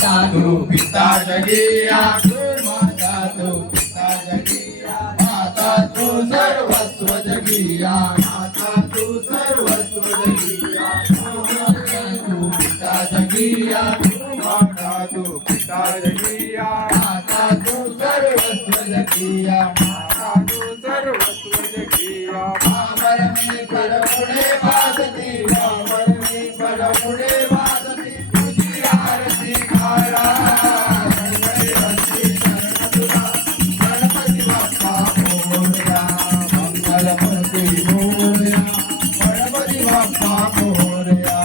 माता तू पिता जगिया माता तू पिता जगिया माता तू सर्वस्व जगिया माता तू सर्वस्व जगिया तू पिता जगिया माता तू पिता जगिया माता तू सर्वस्व जगिया माता तू सर्वस्व जगिया पामर में परपुडे वाजती पामर में परपुडे वाजती तुझी आरती घाला गणपती बाप्पा मोरया मंगलमूर्ती मोरया गणपती बाप्पा मोरया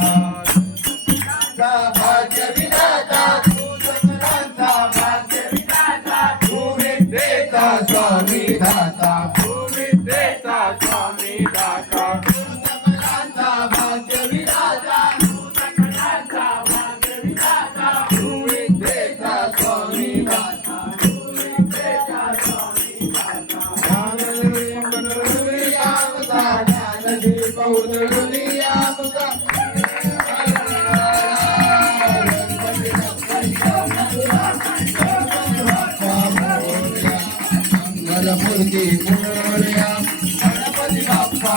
भाग्य विधाता तू सकलांचा भाग्य विधाता तू विद्येचा स्वामी दाता तू विद्येचा स्वामी दाता तू सकलांचा भाग्य विधाता तू सकलांचा भाग्य विधाता तू विद्येचा स्वामी दाता तू विद्येचा स्वामी दाता ज्ञानदीप आमचा ज्ञानदीप उजळून आमचा मंगलमूर्ती मोरया गणपती बाप्पा